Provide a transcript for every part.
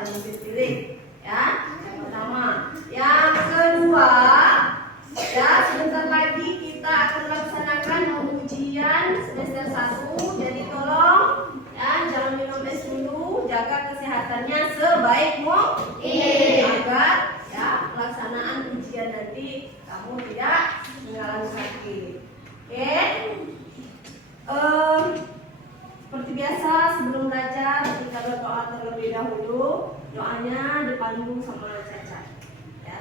Jangan pilih. Ya, yang pertama. Yang kedua, ya sebentar lagi kita akan laksanakan ujian semester 1. Jadi tolong ya jangan minum es dulu, jaga kesehatannya sebaik mungkin agar ya pelaksanaan ujian nanti kamu tidak mengalami sakit. Oke? Seperti biasa sebelum belajar kita berdoa terlebih dahulu. Doanya dipandu sama Caca. Ya.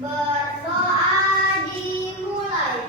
Berdoa dimulai.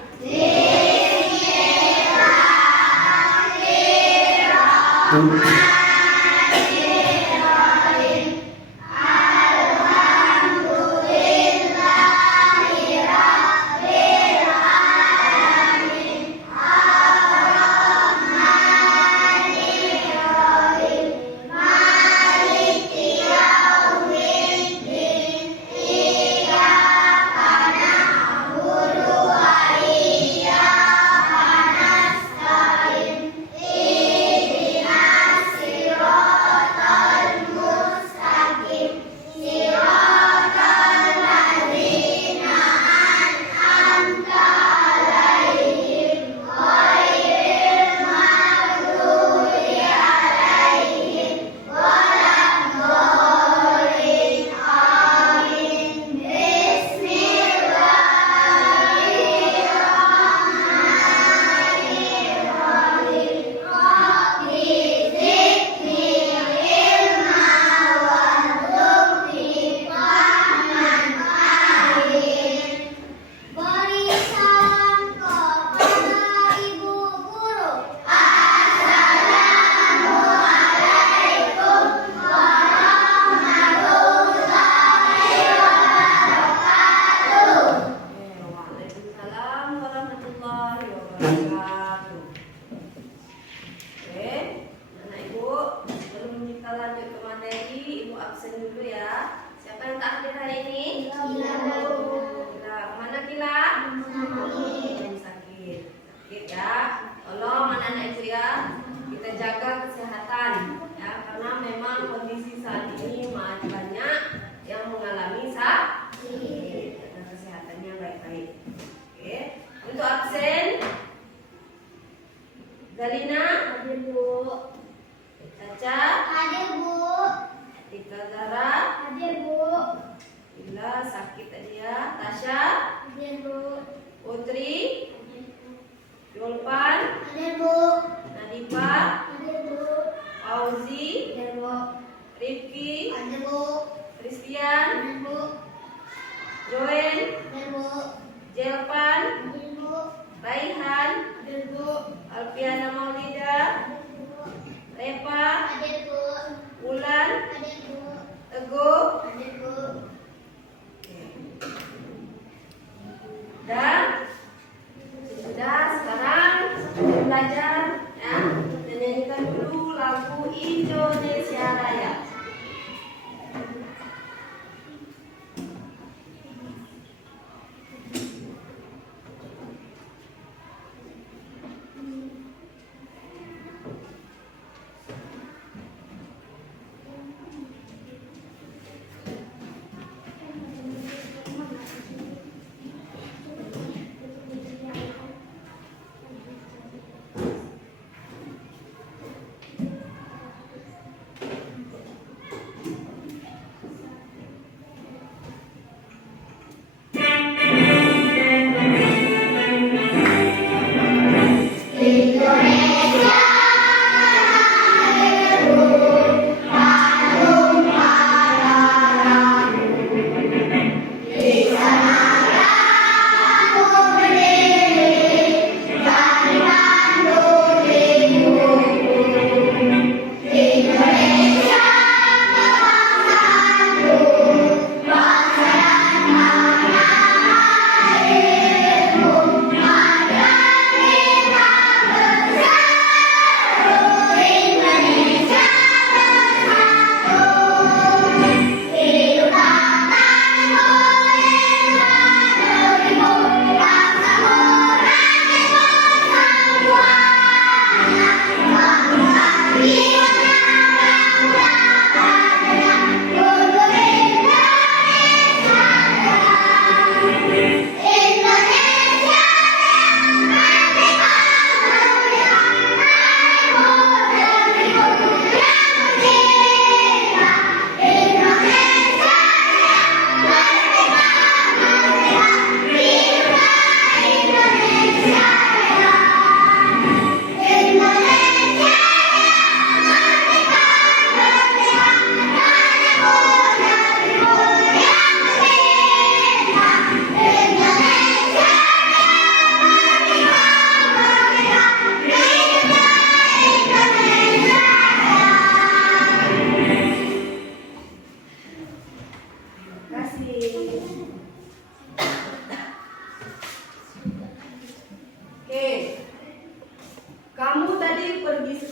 Zalina? Hadir, Bu. Caca? Hadir, Bu. Tika Zara? Hadir, Bu. Bila sakit tadi ya. Tasya? Hadir, Bu. Putri? Hadir, Bu. Yulpan? Hadir, Bu. Nadifa? Hadir, Bu. Fauzi? Hadir, Bu. Rifki? Hadir, Bu. Christian? Hadir, Bu. Joen? Hadir, Bu. Jelpan? Hadir, Bu. Raihan? Hadir, Bu. Alfiana Maulida? Reva? Hadir, Bu. Wulan? Hadir, Bu. Teguh? Hadir, Bu. Dan sudah sekarang kita belajar ya, menyanyikan dulu lagu Indonesia Raya.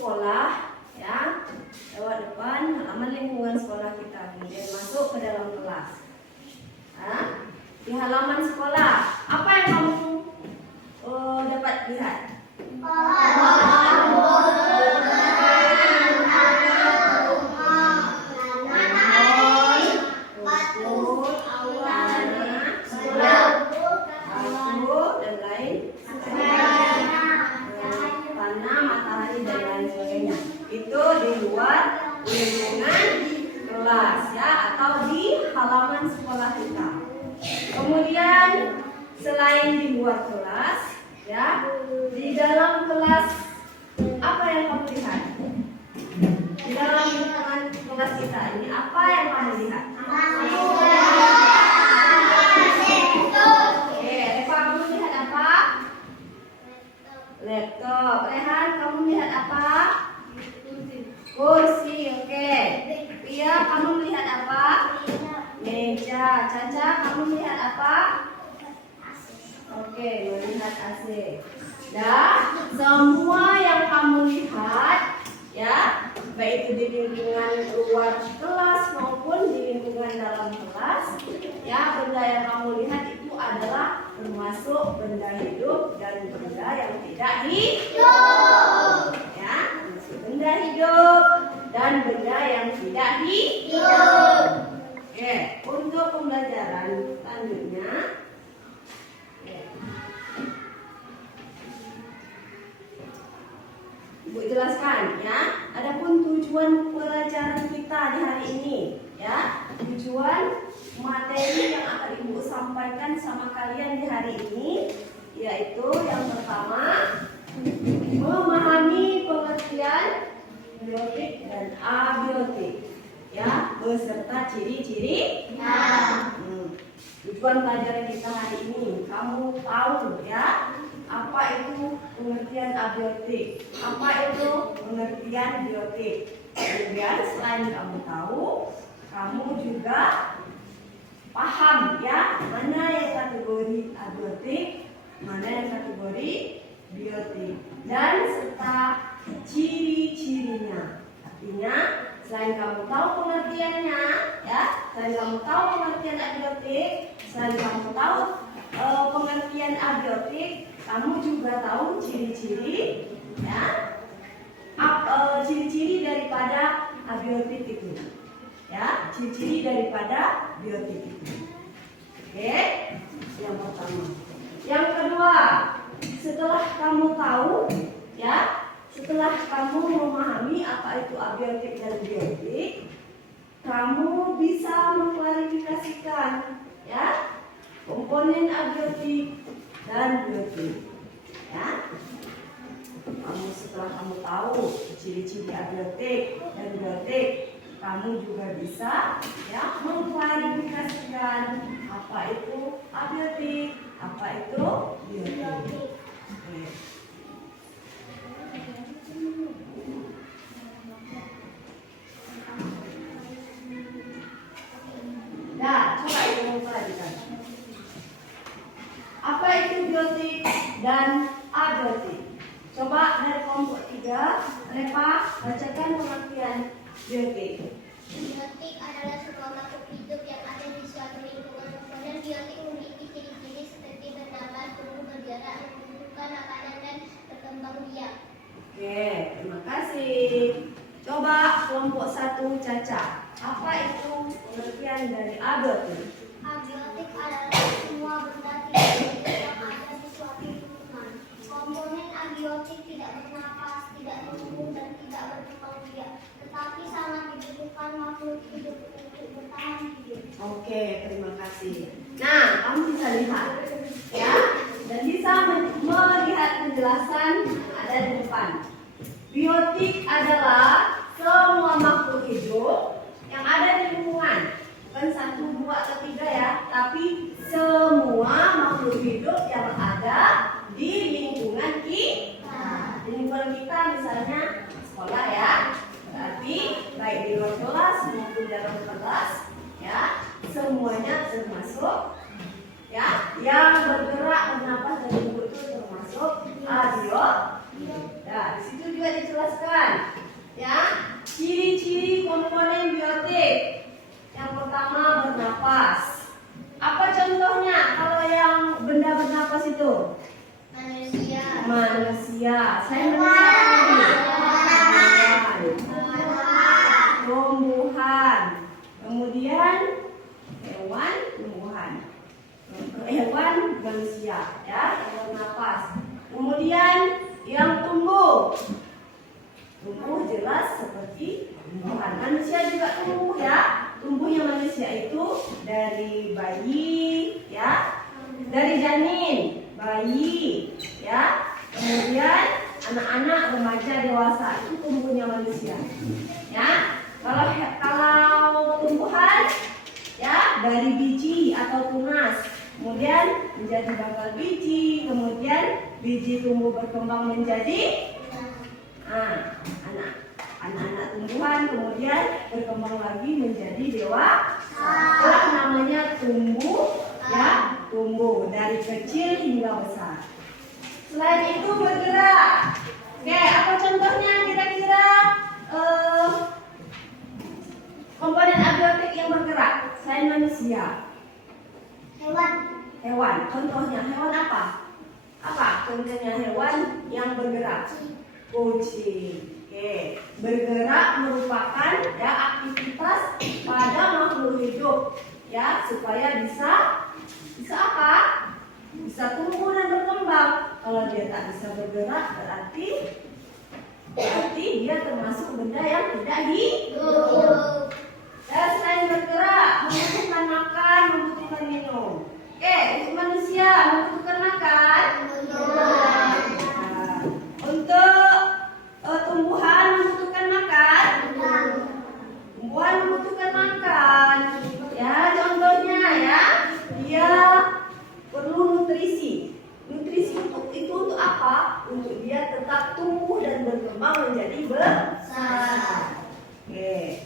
sekolah, ya, lewat depan halaman lingkungan sekolah kita, kemudian masuk ke dalam kelas. Nah, di halaman sekolah, apa yang kamu dapat lihat? Itu di luar lingkungan kelas, ya, atau di halaman sekolah kita. Kemudian selain di luar kelas, ya, di dalam kelas apa yang kamu lihat? Di dalam lingkungan kelas kita ini apa yang kamu lihat? Oke, Eva, kamu lihat apa? Laptop. Rehan, kamu lihat apa? Kursi. Oke. Pia, kamu melihat apa? Meja. Caca, kamu melihat apa? Oke, melihat AC. Dan semua yang kamu lihat, ya, baik itu di lingkungan luar kelas maupun di lingkungan dalam kelas, ya, benda yang kamu lihat itu adalah termasuk benda hidup dan benda yang tidak hidup. Ya, termasuk benda hidup dan benda yang tidak hidup. Oke, untuk pembelajaran selanjutnya, Ibu jelaskan, ya. Adapun tujuan pelajaran kita di hari ini, ya, tujuan materi yang akan Ibu sampaikan sama kalian di hari ini, yaitu yang pertama, memahami pengertian biotik dan abiotik, ya, beserta ciri-ciri. Tujuan pelajaran kita hari ini, kamu tahu, ya, apa itu pengertian abiotik, apa itu pengertian biotik. Kemudian selain kamu tahu, kamu juga paham, ya, mana yang kategori abiotik, mana yang kategori biotik, dan serta ciri-cirinya. Artinya, selain kamu tahu pengertiannya, ya, selain kamu tahu pengertian abiotik, selain kamu tahu pengertian abiotik, kamu juga tahu ciri-ciri, ya, ciri-ciri daripada abiotik itu, ya, ciri-ciri daripada biotik itu. Oke, yang pertama. Yang kedua, setelah kamu tahu, ya, setelah kamu memahami apa itu abiotik dan biotik, kamu bisa mengklarifikasikan, ya, komponen abiotik dan biotik, ya. Setelah kamu tahu ciri-ciri abiotik dan biotik, kamu juga bisa, ya, mengklarifikasikan apa itu abiotik, apa itu biotik. Oke. Nah, coba Ibu perhatikan. Apa itu biotik dan abiotik? Coba dari kelompok 3, Reva, bacakan pengertian biotik. Biotik adalah sebuah makhluk hidup yang ada di suatu lingkungan. Komponen biotik memiliki ciri-ciri seperti bernafas, tumbuh, bergerak, membutuhkan makanan, dan berkembang biak. Oke, terima kasih. Coba kelompok 1, Caca. Apa itu pengertian dari abiotik? Abiotik adalah semua benda tidak hidup yang ada di suatu lingkungan. Komponen abiotik tidak bernapas, tidak tumbuh, dan tidak berkembang biak, tetapi sangat dibutuhkan makhluk hidup untuk bertahan hidup. Oke, terima kasih. Nah, kamu bisa lihat, ya, dan bisa melihat penjelasan ada di depan. Biotik adalah semua makhluk hidup yang ada di lingkungan. Bukan 1, 2, atau 3, ya, tapi semua makhluk hidup yang ada di lingkungan kita. Di lingkungan kita misalnya sekolah, ya, berarti baik di luar kelas maupun dalam kelas, ya, semuanya termasuk, ya, yang bergerak, bernapas dan tumbuh itu termasuk abiotik. Nah, di situ juga dijelaskan pertama bernapas. Apa contohnya kalau yang benda bernapas itu? Manusia. Manusia. Saya manusia tadi. Tumbuhan. Kemudian hewan, tumbuhan. Hewan, manusia, ya, yang bernapas. Kemudian yang tumbuh. Tumbuh jelas seperti tumbuhan. Manusia juga tumbuh, ya. Tumbuhnya manusia itu dari bayi, ya, dari janin, bayi, ya. Kemudian anak-anak, remaja, dewasa itu tumbuhnya manusia, ya. Kalau tumbuhan, ya, dari biji atau tunas, kemudian menjadi bakal biji, kemudian biji tumbuh berkembang menjadi anak-anak tumbuhan, kemudian berkembang lagi menjadi dewasa. Itulah namanya tumbuh, ya, tumbuh dari kecil hingga besar. Selain itu bergerak. Oke, apa contohnya kira-kira komponen abiotik yang bergerak selain manusia? Hewan. Contohnya hewan apa? Apa contohnya hewan yang bergerak? Kucing. Oke, bergerak merupakan, ya, aktivitas pada makhluk hidup, ya, supaya bisa apa? Bisa tumbuh dan berkembang. Kalau dia tak bisa bergerak berarti dia termasuk benda yang tidak hidup. Dan selain bergerak, membutuhkan makan, membutuhkan minum. Oke, untuk manusia membutuhkan makan. Untuk tumbuhan membutuhkan makan. Tumbuhan membutuhkan makan. Ya, contohnya, ya, dia perlu nutrisi. Nutrisi itu untuk apa? Untuk dia tetap tumbuh dan berkembang menjadi besar. Oke.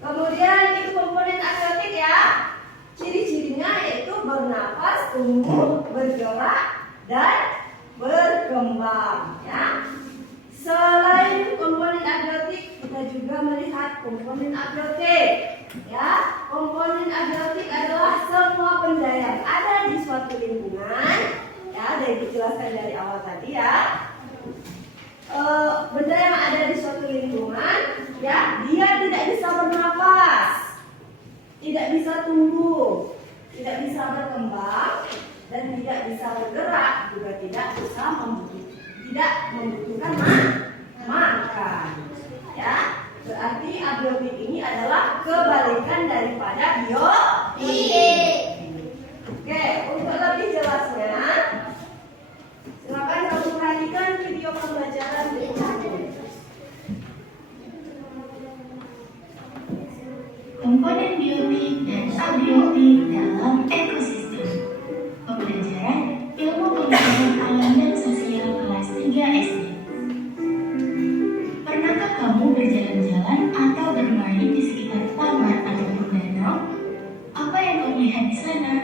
Kemudian itu komponen abiotik, ya. Ciri-cirinya yaitu bernapas, tumbuh, bergerak, dan berkembang, ya. Selain komponen abiotik, kita juga melihat komponen abiotik, ya. Komponen abiotik adalah semua benda yang ada di suatu lingkungan, ya, dari dijelaskan dari awal tadi, ya. Benda yang ada di suatu lingkungan, ya, dia tidak bisa bernapas, tidak bisa tumbuh, tidak bisa berkembang, dan tidak bisa bergerak, juga tidak membutuhkan makan, ya. Berarti abiotik ini adalah kebalikan daripada biotik. Oke, untuk lebih jelasnya, silakan kamu perhatikan video pembelajaran berikut. Komponen biotik dan abiotik dalam ekosistem. Pembelajaran ilmu pengetahuan alam dan sosial kelas 3 SD. Pernahkah kamu berjalan-jalan atau bermain di sekitar taman ataupun danau? Apa yang kamu lihat di sana?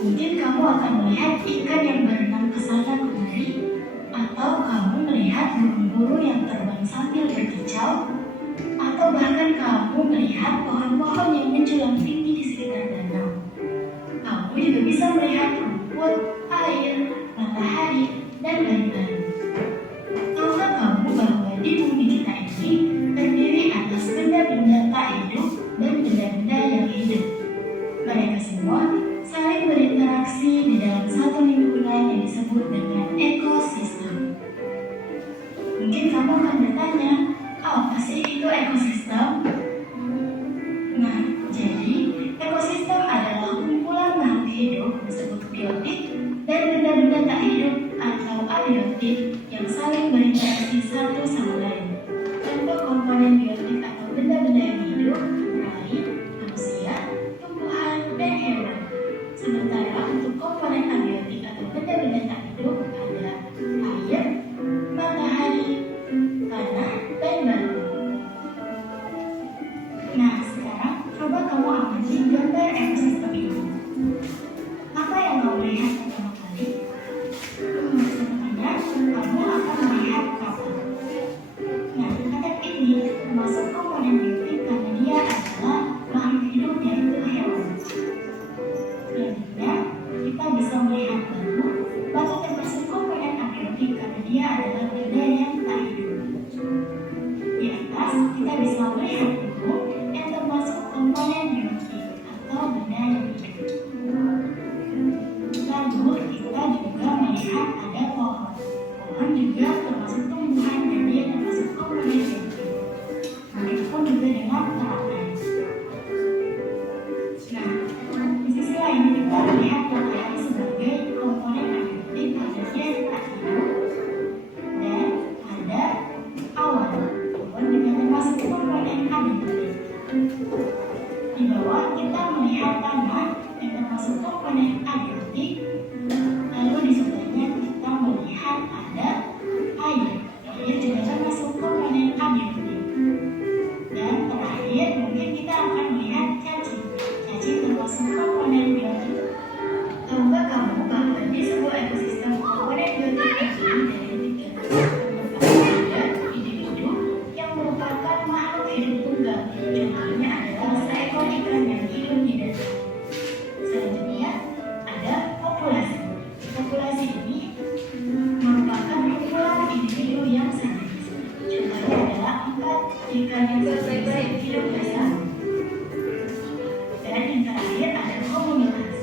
Mungkin kamu akan melihat ikan yang berenang ke sana kemari, atau kamu melihat burung-burung yang terbang sambil berkicau, atau bahkan kamu melihat pohon-pohon yang menjulang tinggi di sekitar danau. Kamu juga bisa melihat rumput, air, matahari, dan lain-lain. Tahukah kamu bahwa di bumi kita ini terdiri atas benda-benda tak hidup dan benda-benda yang hidup? Mereka semua saling berinteraksi di dalam satu lingkungan yang disebut dengan ekosistem. Mungkin kamu akan bertanya, apa sih itu ekosistem? Nah, jadi ekosistem adalah kumpulan makhluk hidup disebut biotik dan benda-benda tak hidup atau abiotik yang saling berinteraksi satu sama lain. Contoh komponen biotik atau benda-benda yang hidup mulai manusia, tumbuhan, dan hewan. Sementara untuk komponen abiotik atau benda-benda tak hidup ada air, matahari, tanah, dan batu. Nah, sekarang coba kamu amati gambar ekosistem ini. Apa yang kamu lihat pertama kali? Sepertinya kamu akan melihat kapal. Nah, kapal ini termasuk komponen biotik karena dia adalah makhluk hidup yang bisa melihat tubuh yang termasuk komponen biotik atau benda yang hidup. Lalu kita juga melihat ada pohon. Pohon juga termasuk tumbuhan dan dia termasuk komponen biotik. Begitupun juga dengan tanaman. Nah, di sisi lain kita melihat matahari sebagai komponen abiotik pada dia tak hidup dan ada awan. Awan juga termasuk komponen abiotik. Di bawah kita melihat tanah yang termasuk komponen abiotik. Lalu di sebelahnya kita melihat ada air. Air juga termasuk komponen abiotik. Dan terakhir mungkin kita akan melihat cacing. Cacing termasuk komponen biotik. Tahukah kamu bahwa di sebuah ekosistem komponen biotik terdiri dari 3 individu yang merupakan makhluk hidup tunggal. Contohnya adalah seekor ikan yang hidup di danau. Selanjutnya ada populasi. Populasi ini merupakan kumpulan individu yang sama. Contohnya adalah 4 ikan yang baik-baik hidup bersama. Dan yang terakhir ada komunitas.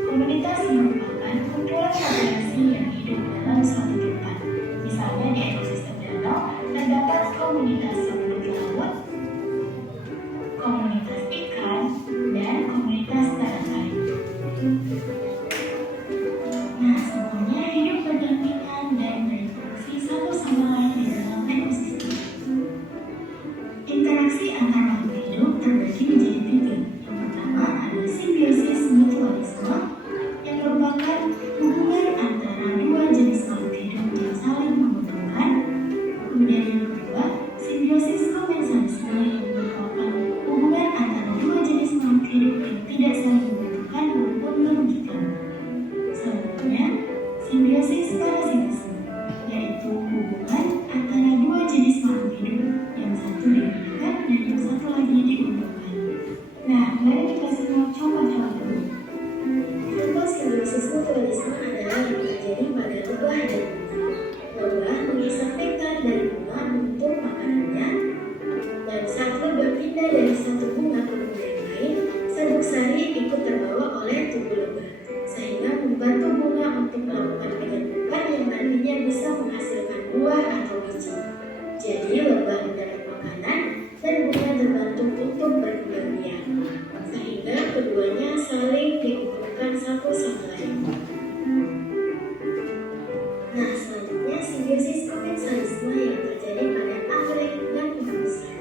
Komunitas merupakan kumpulan populasi yang hidup dalam suatu tempat. Misalnya di ekosistem danau terdapat komunitas penghuni laut, komunitas ikan, dan komunitas tanah air. Nah, semuanya hidup berdampingan dan berinteraksi satu sama lain di dalam ekosistem. Interaksi antar makhluk hidup terbagi menjadi 3. Yang pertama ada simbiosis mutualisme yang merupakan hubungan antara 2 jenis makhluk hidup yang saling menguntungkan. Kemudian yang kedua, simbiosis komensalisme yang merupakan hubungan antara 2 jenis makhluk hidup yang tidak saling menguntungkan maupun merugikan. Selanjutnya, simbiosis parasitisme, yaitu hubungan antara 2 jenis makhluk hidup yang satu dirugikan dan yang satu lagi diuntungkan. Nah, mari kita simak contoh-contoh dulu. Contoh simbiosis mutualisme adalah yang terjadi pada lebah dan bunga. Lebah menghisap nektar dari bunga untuk makanannya, dan saat lebah pindah dari satu bunga ke bunga yang lain, serbuk sari ikut terbawa oleh tubuh lebah, sehingga membantu bunga untuk melakukan penyerbukan yang nantinya bisa menghasilkan buah atau biji. Jadi lebah mendapat makanan dan bunga terbantu untuk berkembang biak, sehingga keduanya saling diuntungkan satu sama lain. Nah, selanjutnya simbiosis komensalisme yang terjadi pada anggrek dan pohon besar.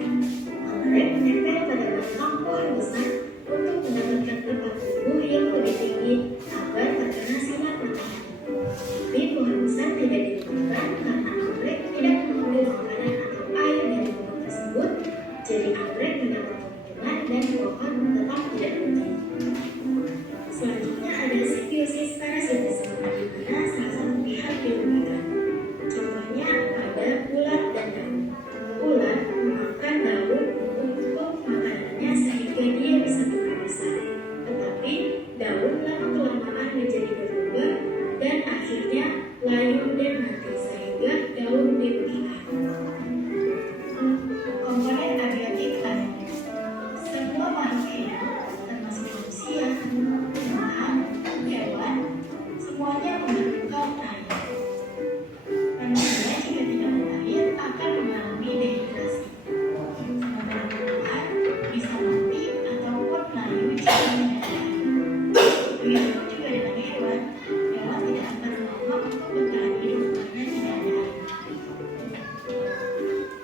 Anggrek menempel pada batang pohon besar untuk mendapatkan tempat tumbuh yang lebih tinggi agar terkena sinar matahari. Tapi pohon besar tidak dibutuhkan karena anggrek tidak mengambil makanan atau air dari pohon tersebut. Jadi anggrek mendapat keuntungan dan pohon tetap tidak rugi. Selanjutnya ada simbiosis parasitisme, di mana salah satu pihak dirugikan. Contohnya ada ulat dan daun. Ulat memakan daun untuk makanannya sehingga dia bisa tumbuh besar. Tetapi daun lama-kelamaan menjadi berubah dan akhirnya layu dan mati sehingga daun dirugikan. Komponen abiotik lainnya. Semua makhluk hidup, termasuk manusia, tumbuhan, hewan, semuanya membutuhkan air. Manusia jika tidak berair akan mengalami dehidrasi. Sementara tumbuhan bisa mati ataupun layu jika tidak ada air. Begitupun juga dengan hewan. Hewan tidak akan lama untuk bertahan hidup karena tidak ada air.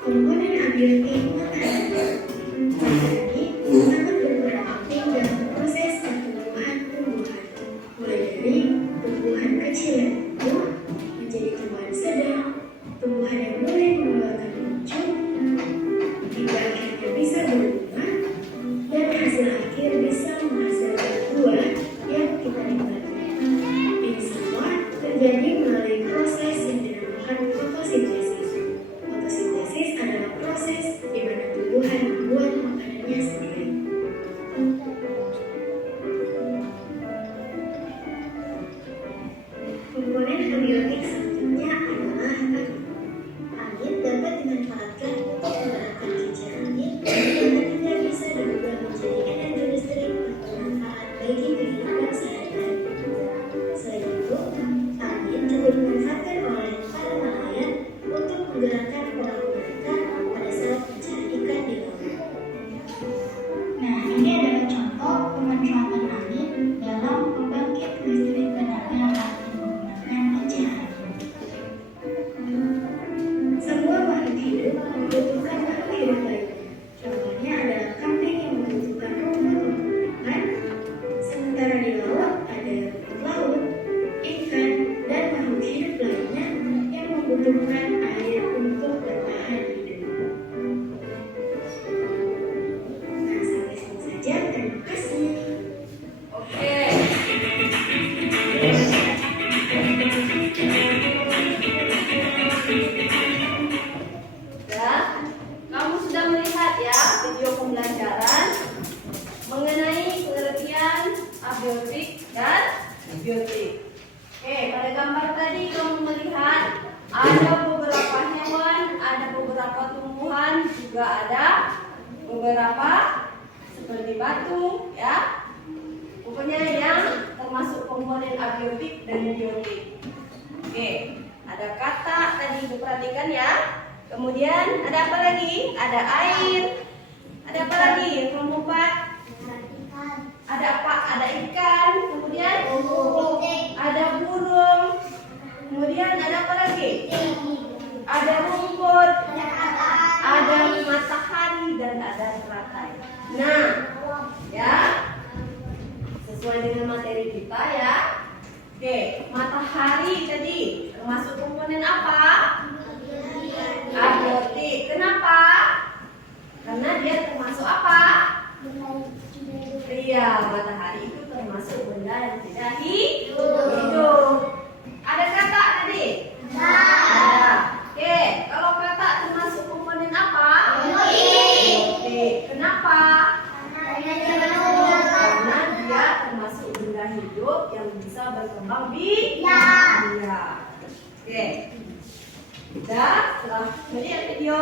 Komponen abiotik matahari. Matahari sangat berperan penting dalam proses pertumbuhan tumbuhan, mulai dari tumbuhan kecil yang tumbuh menjadi tumbuhan sedang, tumbuhan yang mulai mengeluarkan pucuk, hingga akhirnya bisa berbunga, dan hasil akhir bisa menghasilkan buah yang kita nikmati. Ini semua terjadi melalui proses yang dinamakan fotosintesis. Fotosintesis adalah proses di mana tumbuhan membuat makanannya sendiri. Komponen abiotik selanjutnya adalah angin. Angin dapat dimanfaatkan untuk menggerakkan kincir angin abiotik dan biotik. Oke, pada gambar tadi kamu melihat ada beberapa hewan, ada beberapa tumbuhan, juga ada beberapa seperti batu, ya. Pokoknya yang termasuk komponen abiotik dan biotik. Oke, ada kata tadi Ibu perhatikan ya. Kemudian ada apa lagi? Ada air. Ada apa lagi yang keempat? Ada apa? Ada ikan. Kemudian ada burung. Kemudian ada apa lagi? Ada rumput. Ada matahari dan ada teratai. Nah, ya, sesuai dengan materi kita ya. Oke, matahari tadi termasuk komponen apa? Abiotik. Kenapa? Karena dia termasuk apa? Iya, matahari itu termasuk benda yang tidak hidup. Ada kata tadi? Ada. Oke, kalau kata termasuk komponen apa? Biotik. Kenapa? Karena dia termasuk benda hidup yang bisa berkembang biak. Oke. Sudah, setelah melihat video,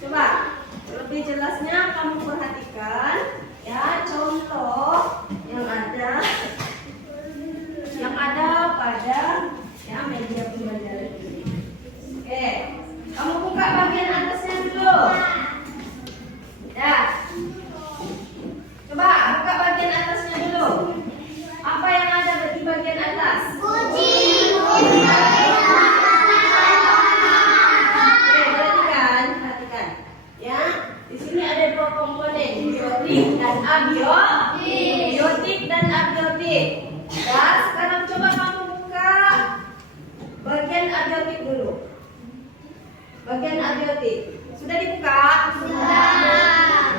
coba lebih jelasnya kamu perhatikan ya contoh yang ada pada ya media pembelajaran ini. Oke, kamu buka bagian atasnya dulu. Ya. Coba buka bagian atasnya dulu. Apa yang ada di bagian atas? Perhatikan. Ya, di sini ada dua komponen, biotik dan abiotik. Biotik dan abiotik. Ya, sekarang coba kamu buka bagian abiotik dulu. Bagian abiotik. Sudah dibuka? Sudah.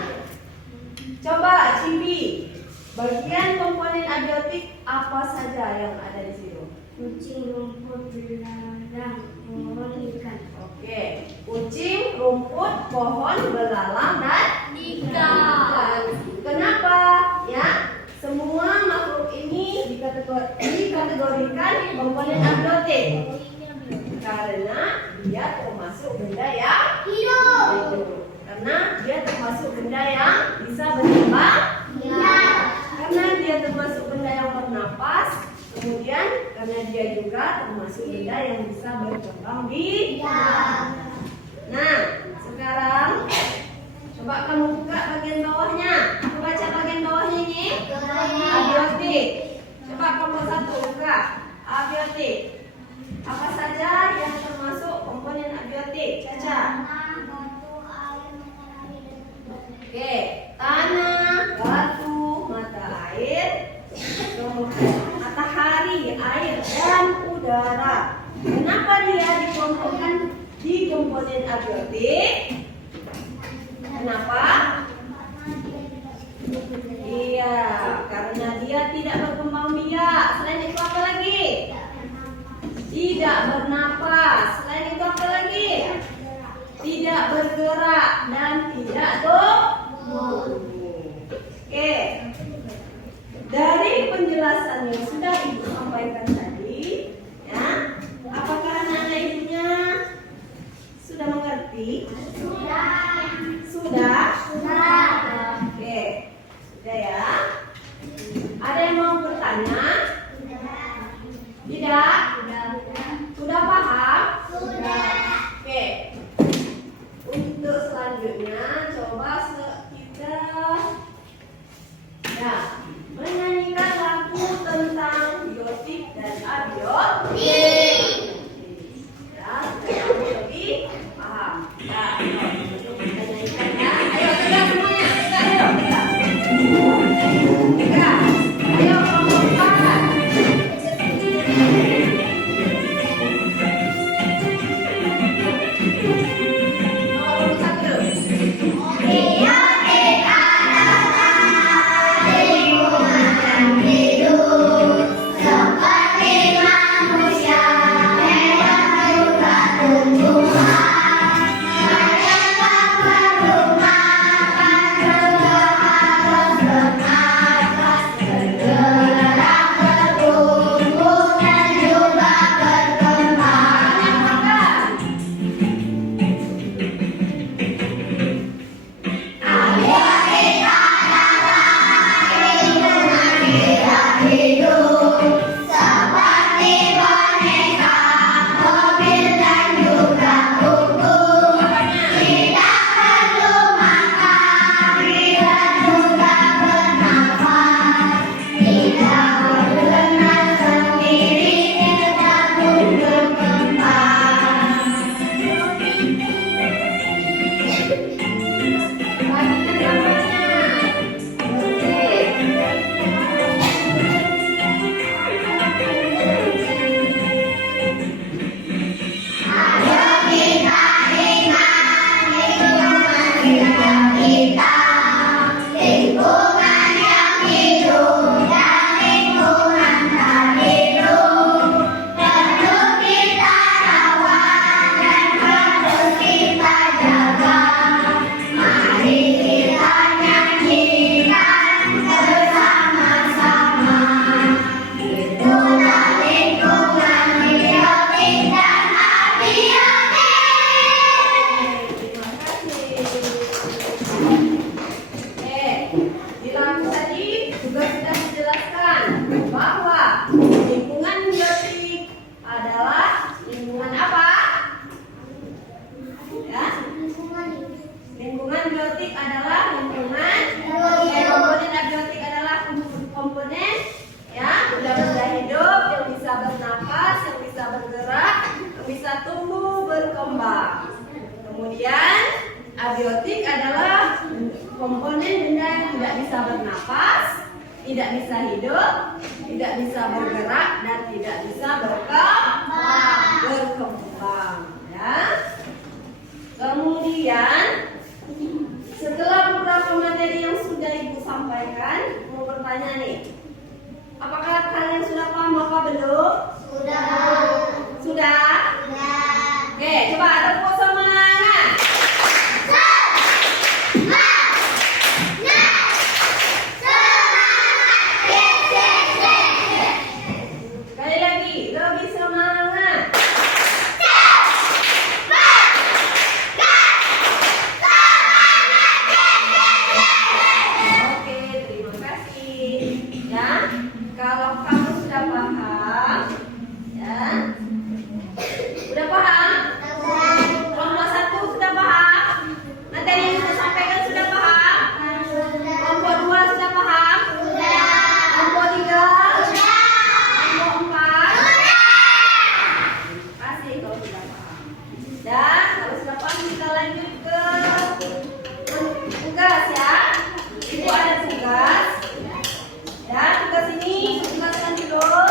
Coba Cibi, bagian komponen abiotik apa saja yang ada di situ? Kucing, rumput, belalang, pohon, ikan. Oke, kucing, rumput, pohon, belalang, dan ikan. Kenapa? Ya, semua makhluk ini dikategorikan komponen abiotik karena dia termasuk benda yang hidup. Karena dia termasuk benda yang bisa berkembang. Karena dia termasuk benda yang bernapas. Kemudian karena dia juga termasuk benda yang bisa berkembang biak. Nah, sekarang coba kamu buka bagian bawahnya. Aku baca bagian bawahnya ini. Abiotik. Coba kamu satu buka. Abiotik. Apa saja yang termasuk komponen abiotik? Caca. Oke, tanah, batu, mata air, matahari, air, dan udara. Kenapa dia dikelompokkan di komponen abiotik? Kenapa? Iya, karena dia tidak berkembang biak. Selain itu apa lagi? Tidak bernapas. Selain itu apa lagi? Tidak bergerak dan tidak tumbuh. Oke. Dari penjelasan yang sudah Ibu sampaikan tadi, ya, apakah anak-anak ibunya sudah mengerti? Sudah? Oke. Sudah ya. Ada yang mau bertanya? Tidak? Sudah paham? Oke. Untuk selanjutnya coba kita menyanyikan lagu tentang Lingkungan biotik adalah komponen abiotik adalah komponen ya benda-benda hidup yang bisa bernapas, yang bisa bergerak, yang bisa tumbuh berkembang. Kemudian abiotik adalah komponen benda yang tidak bisa bernapas, tidak bisa hidup, tidak bisa bergerak, dan tidak bisa berkembang. Ya. Kemudian setelah beberapa materi yang sudah Ibu sampaikan, mau bertanya nih, apakah kalian sudah paham apa belum? Sudah? Oke, coba tepuk semangat. Sekali lagi, lebih semangat. Oke, terima kasih. Ya, kalau kamu sudah paham, ya, udah paham? Kelompok 1 sudah paham? Materi yang saya sampaikan sudah paham? Kelompok 2 sudah paham? Kelompok 3? Kelompok 4? Kasih kalau sudah paham. Dan kalau sudah paham kita lanjut ke tugas ya. Ibu ada tugas. Dan tugas ini tugaskan dulu.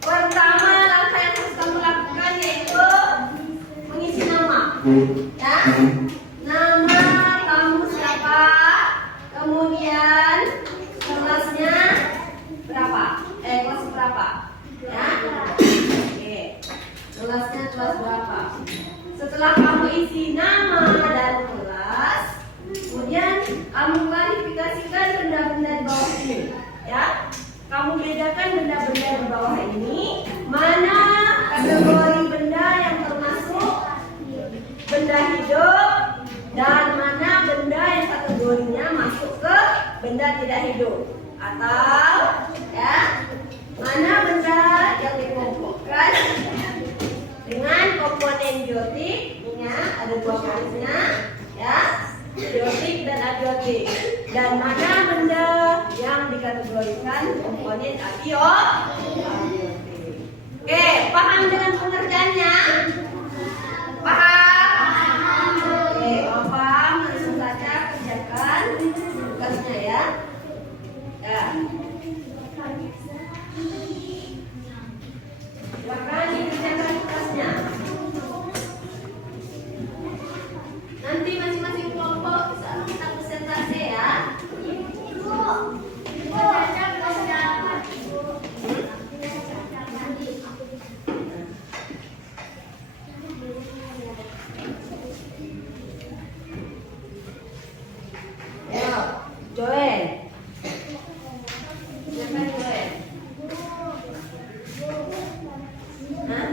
Pertama langkah yang harus kamu lakukan yaitu mengisi nama. Ya, nama kamu siapa, kemudian kelasnya berapa, kelas berapa, ya, oke, kelasnya kelas berapa. Setelah kamu isi nama dan kelas, kemudian kamu klarifikasikan benda-benda di bawah ini, ya. Kamu bedakan benda-benda di bawah ini, mana kategori benda yang termasuk benda hidup dan mana benda yang kategorinya masuk ke benda tidak hidup, atau ya mana benda yang dikelompokkan dengan komponen biotik. Ingat ada 2 garisnya ya, biotik dan abiotik, dan mana benda yang dikategorikan komponen abiotik. Oke, paham dengan pengerjaannya? Paham? Oke, kalau paham langsung saja kerjakan tugasnya ya. Ya. Silakan dikerjakan tugasnya. Nanti masing-masing kelompok bisa minta presentasi ya. Ayo, join. Silakan join. Hah?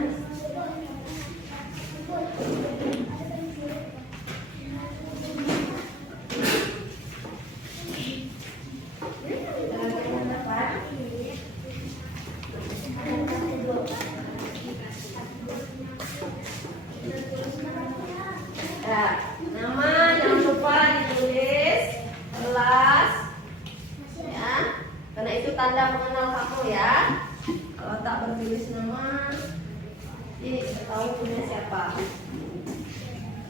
Ya, nama jangan lupa ditulis, kelas, ya, karena itu tanda mengenal kamu ya. Kalau tak bertulis nama, jadi tahu punya siapa.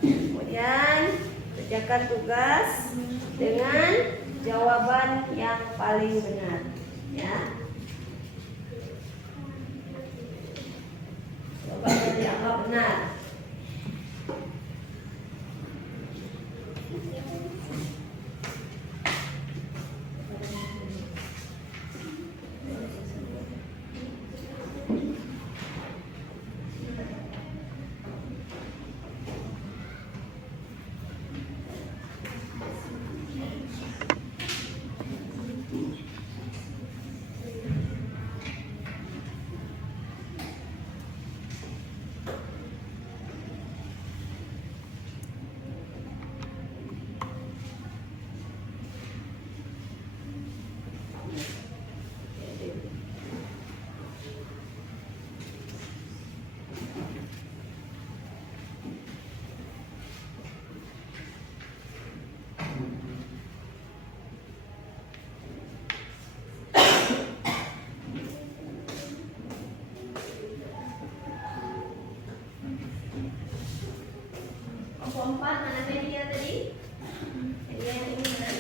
Kemudian kerjakan tugas dengan jawaban yang paling benar, ya. Jawaban yang dianggap benar. Kelompok 4 mana media tadi? Media yang ini kan?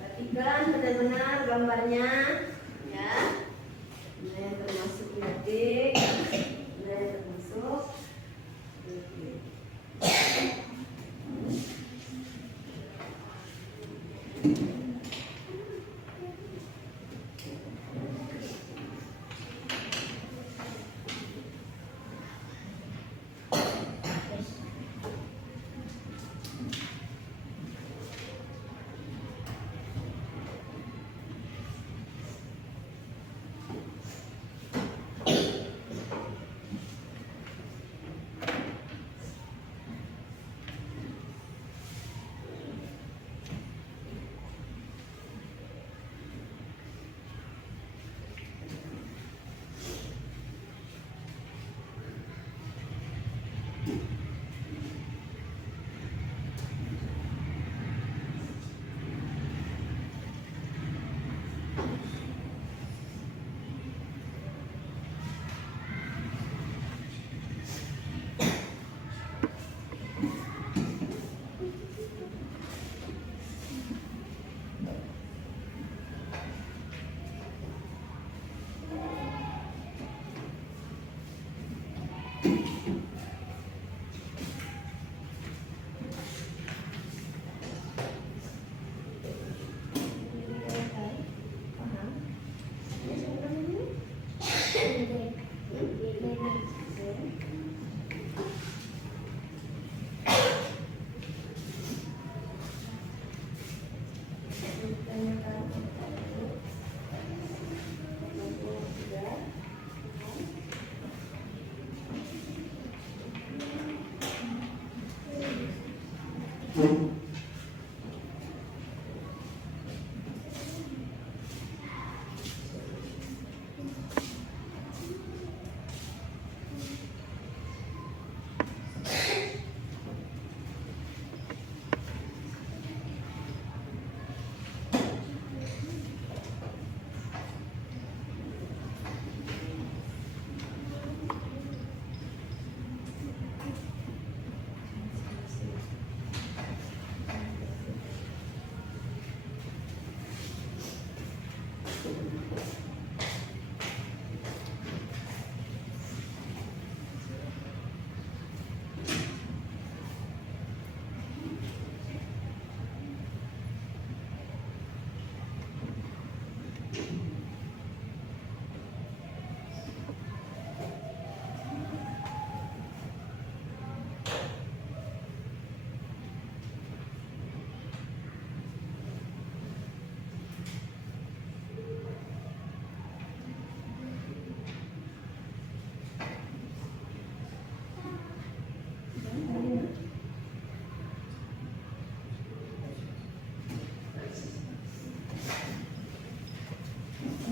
Perhatikan benar-benar gambarnya, ya. Mana yang termasuk detik, mana yang termasuk detik.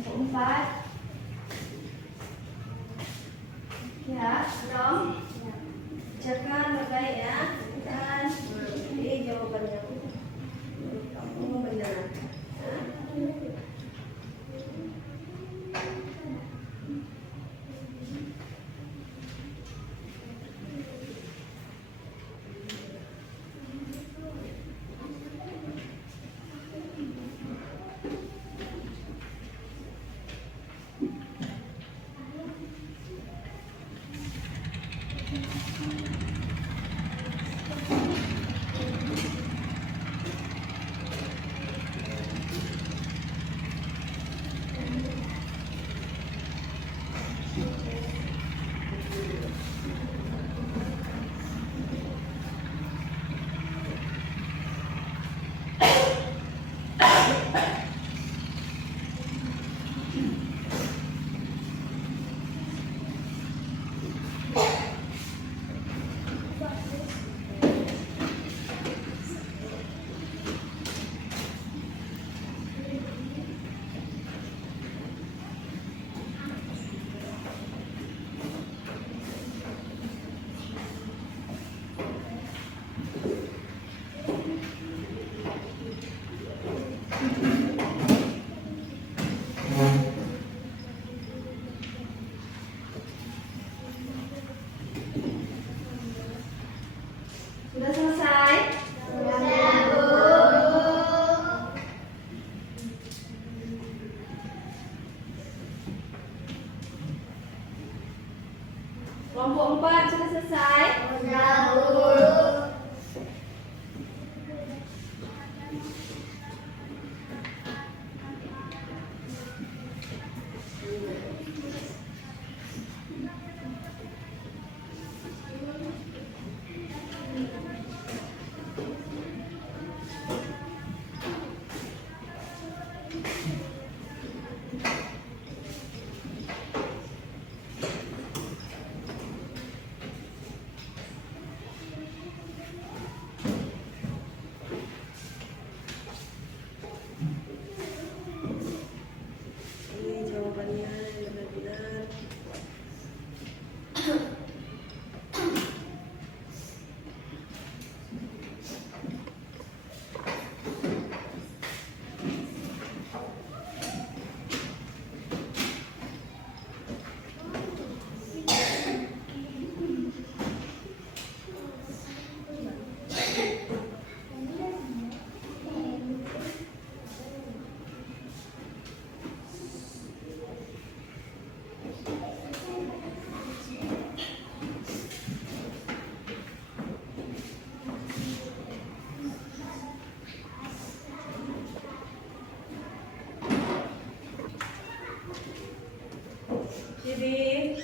Empat. Ya, dong. Bacakan baik ya. Bukan. Ini jawabannya. Kamu benar. Kelompok 4 sudah selesai? Ini jawabannya yang benar-benar. Jadi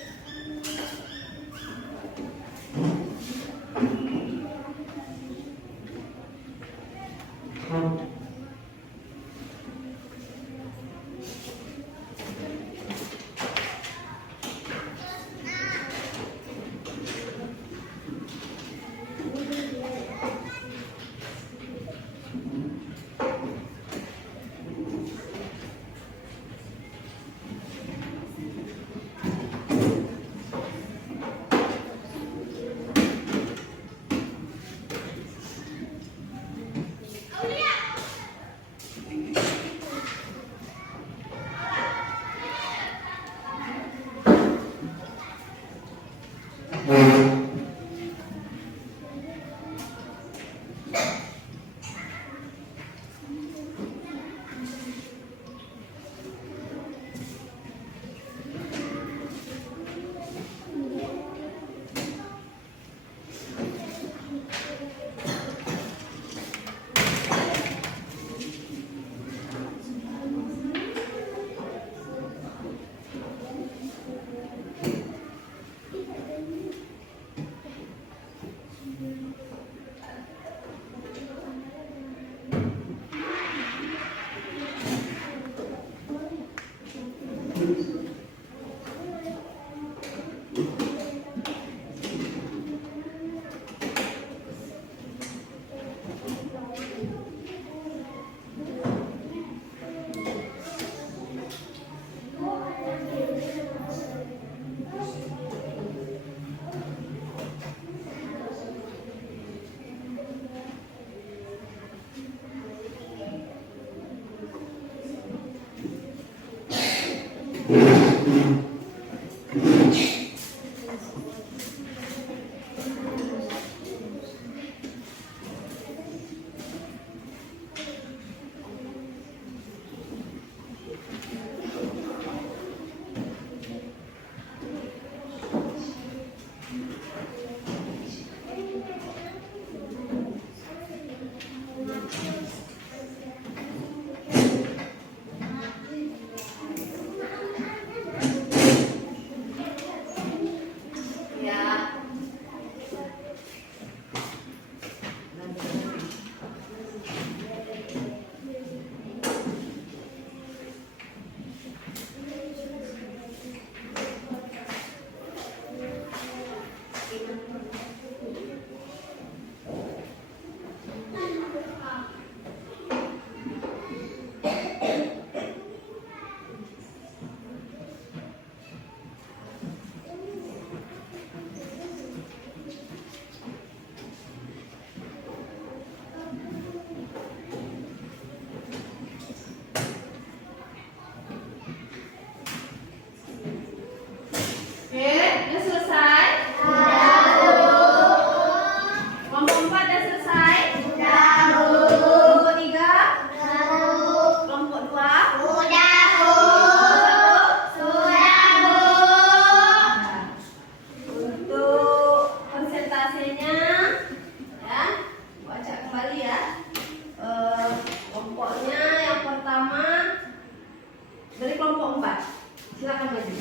kelompok 4. Silakan maju.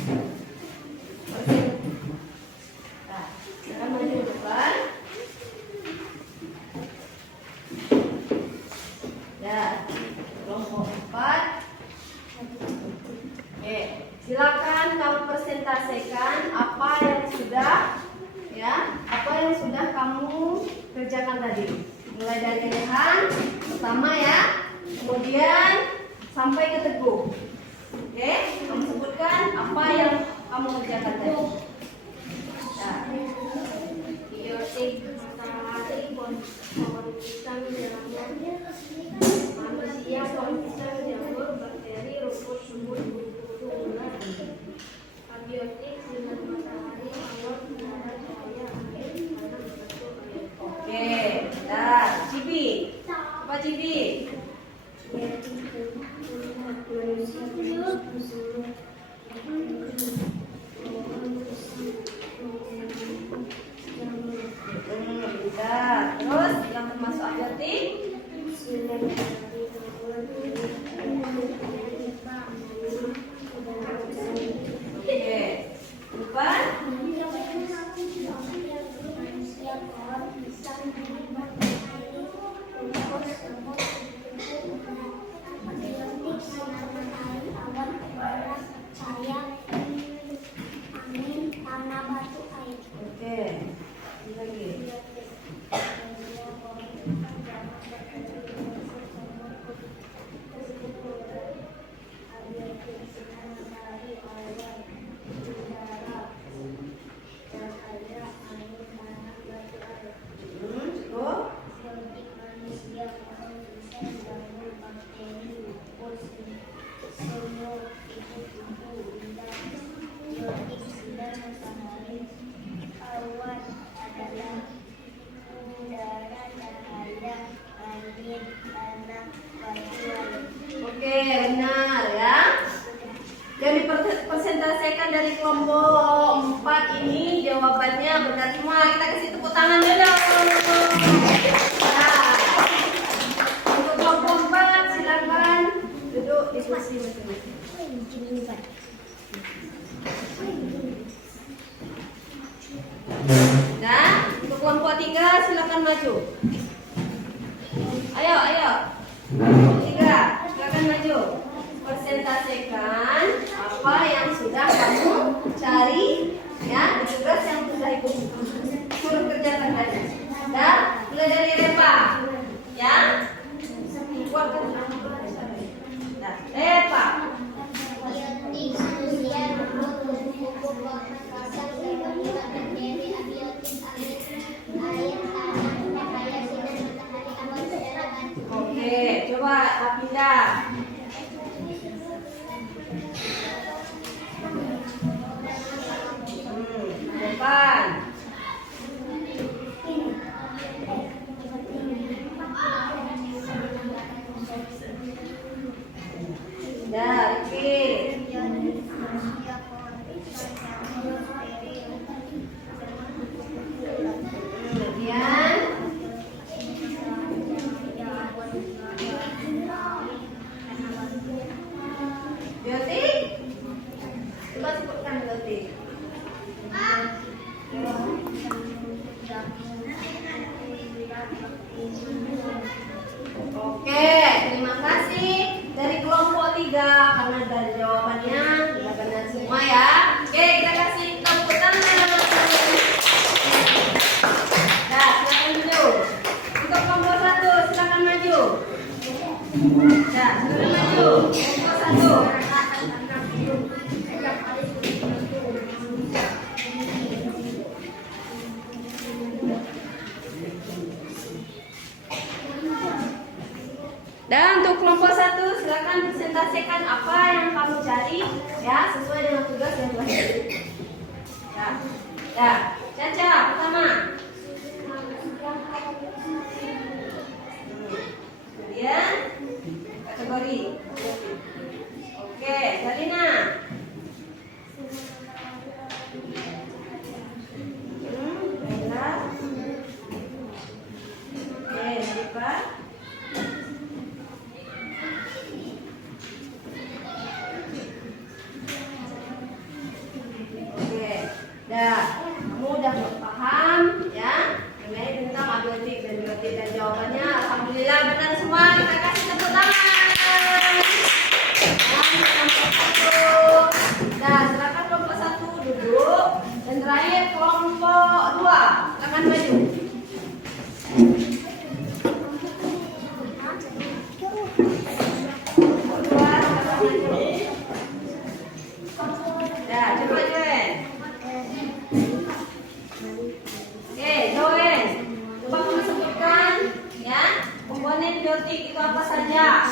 Nah, silakan maju ke depan. Ya, kelompok 4. Oke, silakan kamu presentasikan apa yang sudah kamu kerjakan tadi. Mulai dari Rehan pertama ya, kemudian sampai ke Teguh. Oke, kamu sebutkan apa yang kamu kerjakan tadi. Nah. Biotik matahari konsisten manusia konsisten jamur bakteri rumput sumur tumbuhan. Abiotik sinar matahari awan udara cahaya air tanah bentuk air. Oke, nah, Cibi. Apa Cibi? Terus yang termasuk abiotik? Oke, depan. Oke, ini lagi. Cukup. Oke, benar ya. Yang dipresentasikan dari kelompok 4 ini jawabannya benar semua. Kita kasih tepuk tangan dulu. Nah, untuk kelompok 4 silakan duduk diskusi masing-masing. Nah, untuk kelompok 3 silakan maju. Ayo. Kelompok 3 silakan maju. Presentasikan apa yang sudah kamu cari ya, di tugas yang sudah ibu suruh kerjakan tadi. Nah, mulai dari Repa ya. Nah, Repa. Oke, coba Apinda. Depan. Rifki. Kemudian biotik. Coba sebutkan biotik. Oke, terima kasih dari kelompok 3 karena dari jawabannya sudah benar semua ya. Oke, kita kasih tepuk tangan. Nah, silakan maju. Untuk kelompok 1 silakan maju. Nah, silakan maju. Kelompok 1. Dan untuk kelompok 1 silakan presentasikan apa yang kamu cari ya, sesuai dengan tugas yang telah diberi. Ya, Caca pertama. Kemudian kategori. Oke, Zarina. Bella. Oke, Rifa. kelompok 2, silakan maju. Ya, coba join. Oke, join. Coba kamu sebutkan ya, komponen biotik itu apa saja?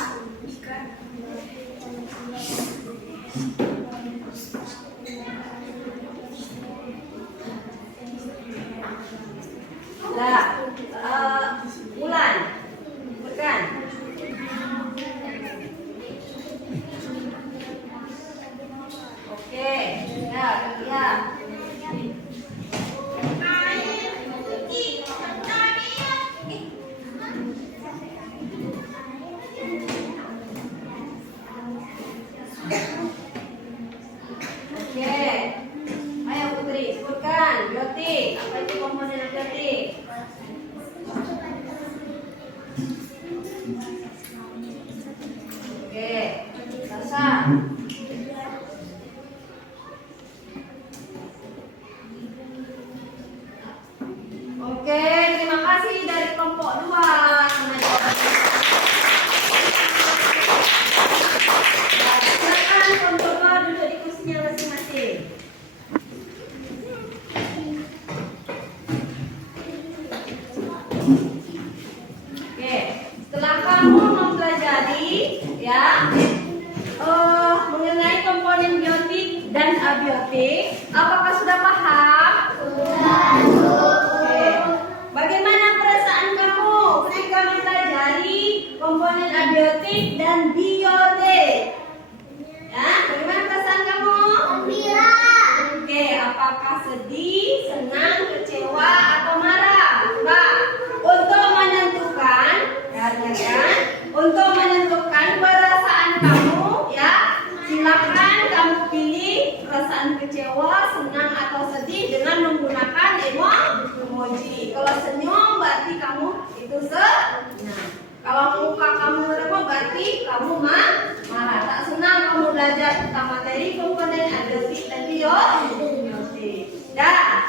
Nah, Bulan, sebutkan. Oke, ya, ya. Oke, ayo Putri, sebutkan biotik. Apa itu komponen biotik? Oke, Sasa. Oke, terima kasih dari kelompok 2. Silakan kelompok 2 duduk di kursinya masing-masing. Oke, setelah kamu mempelajari ya mengenai komponen biotik dan abiotik, apakah sudah paham? Oke. Bagaimana perasaan kamu ketika mempelajari komponen abiotik dan biotik? Ya, bagaimana perasaan kamu? Gembira. Oke, apakah sedih, senang, kecewa, atau marah? Nah, untuk menentukan, ya kan? Untuk menentukan perasaan kamu, ya, silakan kamu pilih perasaan kecewa, senang, atau sedih dengan menggunakan emoji. Kalau senyum berarti kamu itu senang. Kalau muka kamu meremuk berarti kamu marah. Tak senang kamu belajar tentang materi komponen abiotik dan biotik. Dan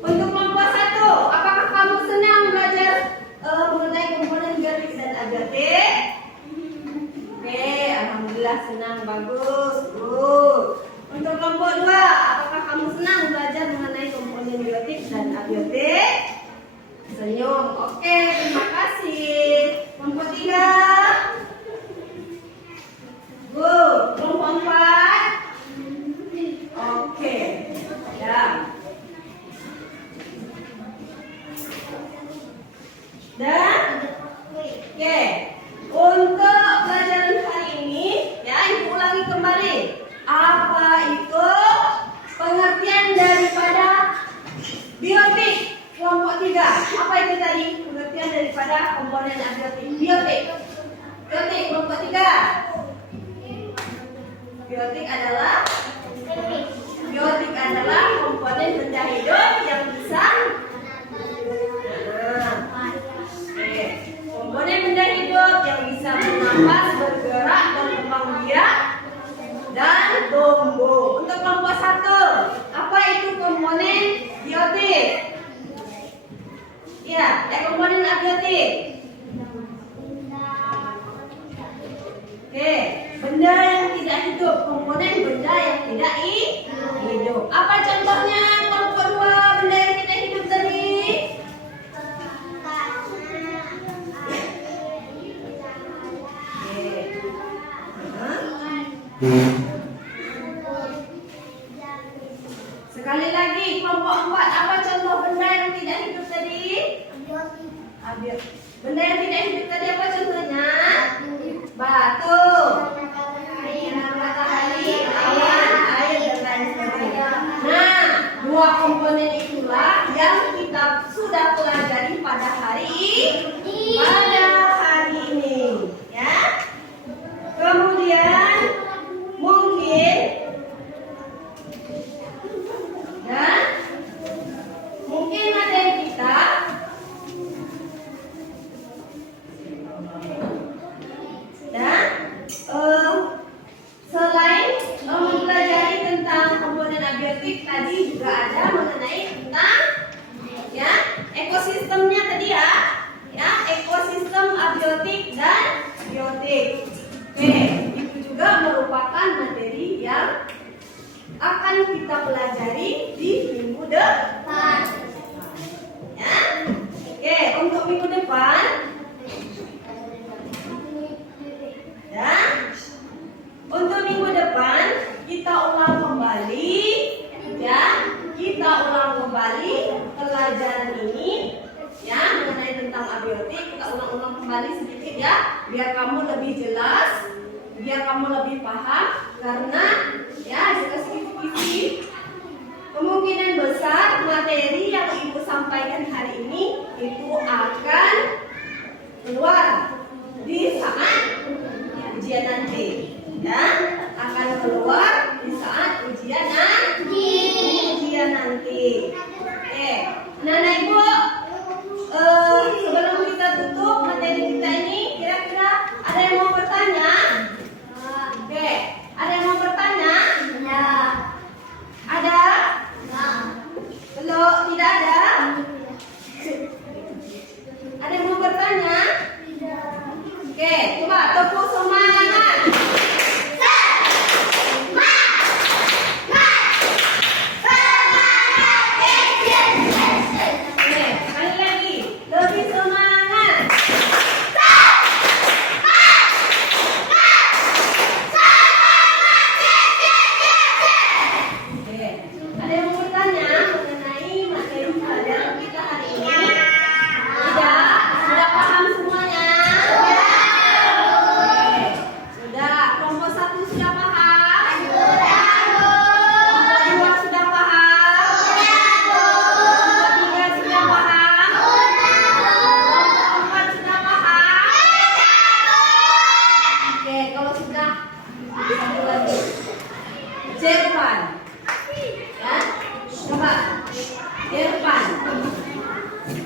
untuk kelompok 1, apakah kamu senang belajar mengenai komponen biotik dan abiotik? Oke, alhamdulillah senang, bagus, good. Untuk kelompok 2, apakah kamu senang belajar mengenai komponen biotik dan abiotik? Senyum. Oke, terima kasih. Kelompok 3. Good. Kelompok 4. Oke. Ya. Dan oke. Untuk pelajaran hari ini, ya, Ibu ulangi kembali. Apa itu pengertian daripada biotik? Kelompok 3. Apa itu tadi? Pengertian daripada komponen abiotik. Biotik. Biotik kelompok 3. Biotik adalah komponen benda hidup yang bisa komponen benda hidup yang bisa bernafas, bergerak, berkembang biak, dan tumbuh. Untuk kelompok 1, apa itu komponen biotik? Ya, komponen abiotik. Oke, benda yang tidak hidup, komponen benda yang tidak hidup. Apa contohnya kelompok 2 benda yang tidak hidup tadi? Sekali lagi, kelompok 4, apa contoh benda yang tidak hidup tadi? Benda yang tidak hidup tadi apa contohnya? Batu, matahari, awan, air, dan lain sebagainya. Nah, 2 komponen itulah yang kita sudah pelajari pada hari ini. Ya. Kemudian mungkin materi kita dan selain mempelajari tentang komponen abiotik tadi juga ada mengenai Ya, ekosistemnya tadi ya. Ya, ekosistem abiotik dan biotik. Oke, itu juga merupakan materi yang akan kita pelajari di minggu depan. Ya. Oke, untuk minggu depan ya. Untuk minggu depan kita ulang kembali ya. Kita ulang kembali pelajaran ini ya mengenai tentang abiotik. Kita ulang-ulang kembali sedikit ya biar kamu lebih jelas, biar kamu lebih paham karena ya diskusi kemungkinan besar materi yang Ibu sampaikan hari ini itu akan keluar di saat ujian nanti ya, akan keluar di saat ujian nanti. Anak-anak Ibu, sebelum kita tutup materi kita ini, kira-kira ada yang mau bertanya? Oke, ada yang mau bertanya? Ya. Ada? Belum, tidak ada? Ada yang mau bertanya? Oke, coba tepuk semangat.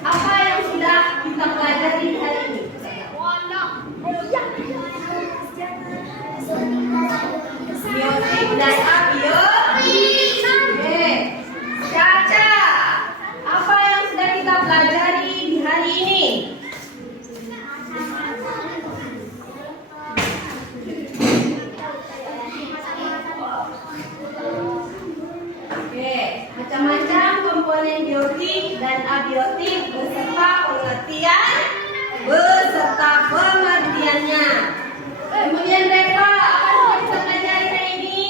Apa yang sudah kita pelajari hari ini? Biotik dan abiotik. Oke. Caca, apa yang sudah kita pelajari di hari ini? Oke, macam-macam komponen biotik dan abiotik beserta pengertiannya. Kemudian Reva, apa yang kita pelajari hari ini?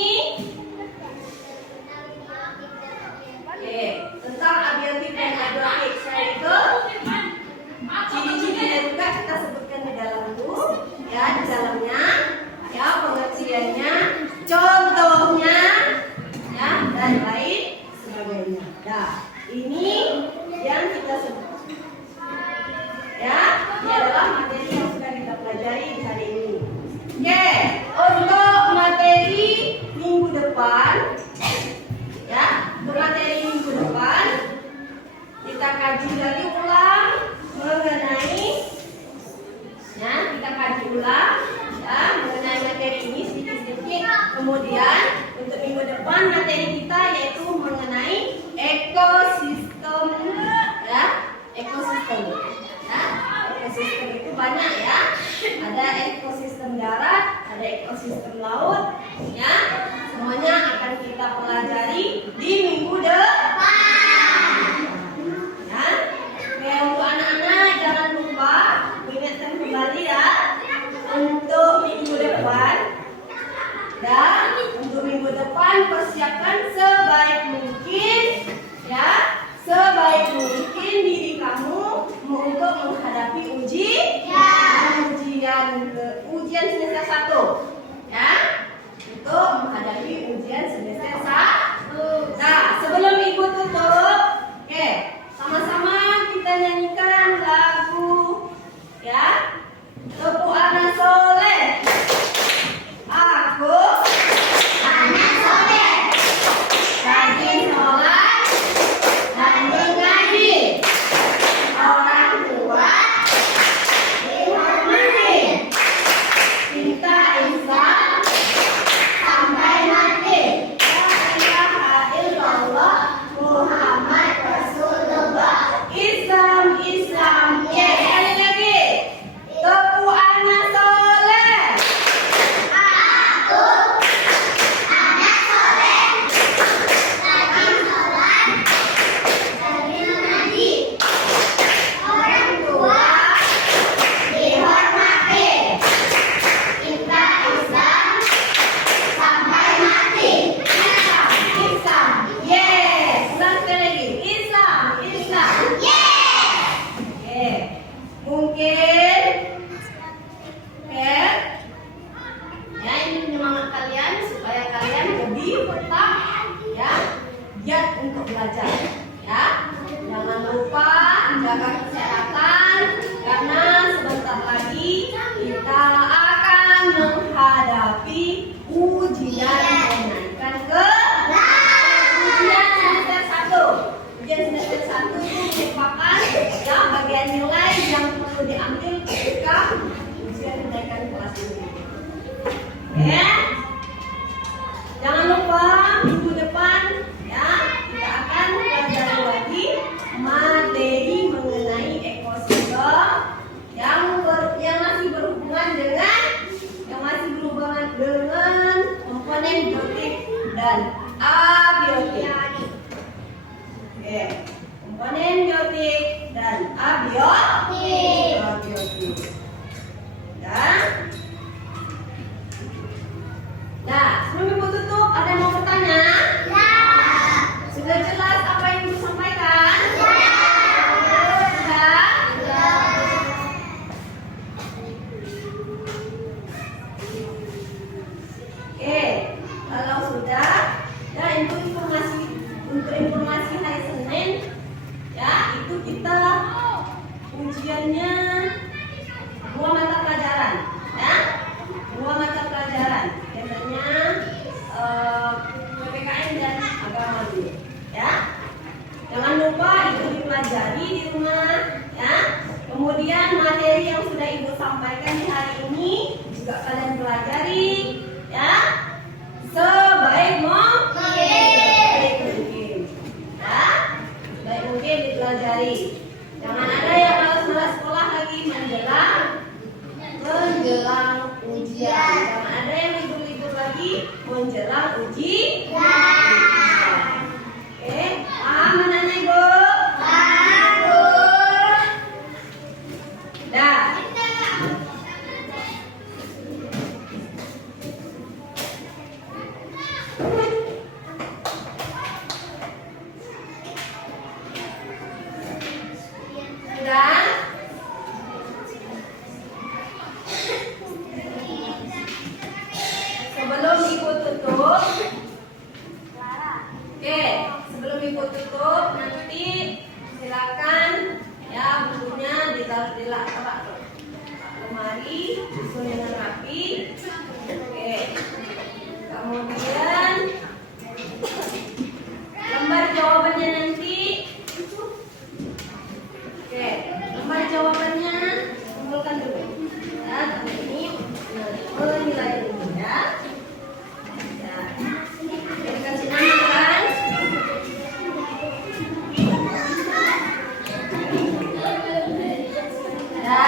Oke, tentang abiotik dan abiotik. Selain itu, ciri-cirinya juga kita sebutkan di dalam buku, ya di dalamnya, ya pengertiannya, contohnya, ya dan lain sebagainya. Nah, ini yang kita sebut. Ya, ini adalah materi yang sudah kita pelajari di hari ini. Oke, untuk materi minggu depan, ya, untuk materi minggu depan kita kaji lagi ulang mengenai, ya, kita kaji ulang, ya, mengenai materi ini sedikit-sedikit. Kemudian untuk minggu depan materi kita yaitu mengenai ekosistem, ya, ekosistem. Ya, ekosistem itu banyak ya. Ada ekosistem darat, ada ekosistem laut, ya. Semuanya akan kita pelajari di minggu depan. Ya. Oke, untuk anak-anak jangan lupa ingatkan kembali ya untuk minggu depan. Dan untuk minggu depan persiapkan sebaik mungkin ya, sebaik mungkin diri kamu untuk menghadapi ujian semester 1 ya, untuk menghadapi ujian semester 1. Nah, sebelum Ibu tutup, oke, sama-sama kita nyanyikan lagu ya, Tepuk Anak Soleh. Aku anak soleh, rajin sholat dan mengaji, orang tua dihormati, cinta Islam supaya kalian lebih tetap ya giat untuk belajar ya. Jangan lupa jaga kesehatan karena sebentar lagi kita akan menghadapi ujian menaikkan ke ujian semester 1. Ujian semester 1 itu merupakan ya bagian nilai yang perlu diambil ketika ujian menaikkan kelas ini. Ya. Jangan lupa minggu depan ya kita akan belajar lagi materi mengenai ekosistem yang masih berhubungan dengan komponen biotik dan abiotik. Oke, komponen biotik dan abiotik. Dan nah, sebelum Ibu tutup, ada yang mau bertanya? Ya. Sudah jelas apa yang Ibu sampaikan? Ya. Sudah? Ya. Oke, kalau sudah, ya untuk informasi hari Senin, ya itu kita ujiannya 2 mata pelajaran, ya 2 mata pelajaran. Biasanya PPKN dan agama dulu, ya. Jangan lupa itu dipelajari di rumah, ya. Kemudian materi yang sudah Ibu sampaikan di hari ini juga kalian pelajari, ya. Sebaik mungkin, ya. Sebaik mungkin dipelajari. Jangan ada yang malas-malas sekolah lagi menjelang ujian. Jangan ada yang libur-libur lagi menjelang ujian. Oke, paham menanya Ibu? Paham, Bu. Dah. Sudah? Sebelum Ibu tutup, sebelum Ibu tutup nanti silakan ya bukunya ditaruh di lemari, susun dengan rapi. Oke. Kemudian lembar jawabannya nanti. Oke, lembar jawabannya kumpulkan dulu. Ya, ini menilai dulu ya. Dikasih nama kan? Ya.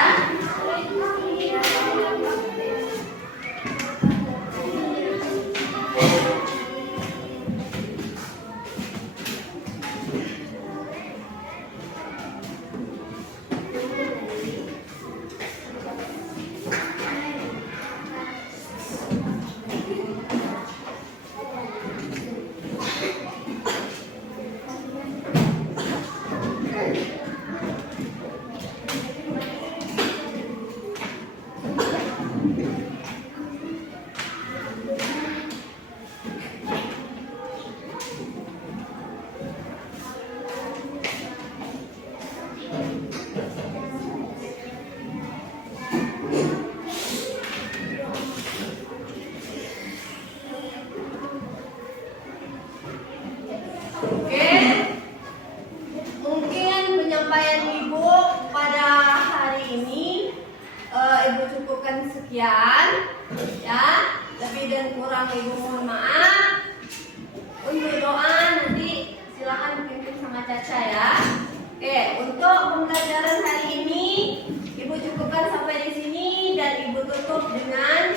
Oke, mungkin penyampaian Ibu pada hari ini Ibu cukupkan sekian, ya. Lebih dan kurang Ibu mohon maaf. Untuk doa nanti silakan dipimpin sama Caca ya. Oke, untuk pembelajaran hari ini Ibu cukupkan sampai di sini dan Ibu tutup dengan